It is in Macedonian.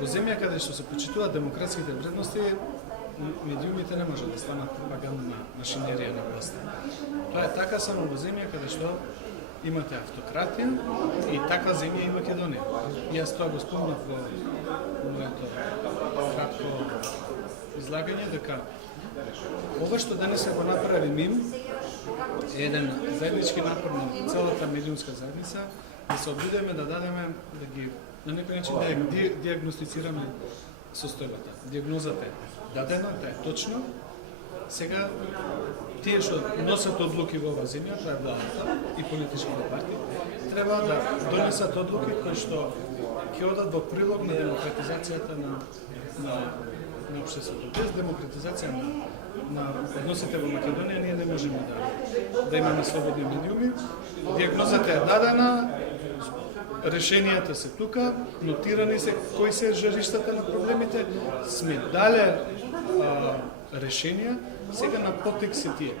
во земја каде што се почитуваат демократските вредности, медиумите не може да станат пропагандна машинерија на власт. Тоа е така само во земја каде што имате автократија и таква земја и Македонија. Јас тоа го спомнав во моето кратко излагање, дека ова што денес се го направи МИМ е еден заеднички напор на целата медиумска заедница, да се обидеме да дадеме, да ги на некој начин да ги диагностицираме состојбата. Диагнозата е дадена, да е точно. Сега тие што носат одлуки во оваа земја, тоа е владата и политичките партии, треба да донесат одлуки кои што ќе одат во прилог на демократизацијата на општеството. Без демократизација на односите во Македонија ние не можеме да имаме слободни медиуми. Диагнозата е дадена, решенијата се тука, нотирани се кои се жариштата на проблемите, сме дале решенија, сега на потек се тие.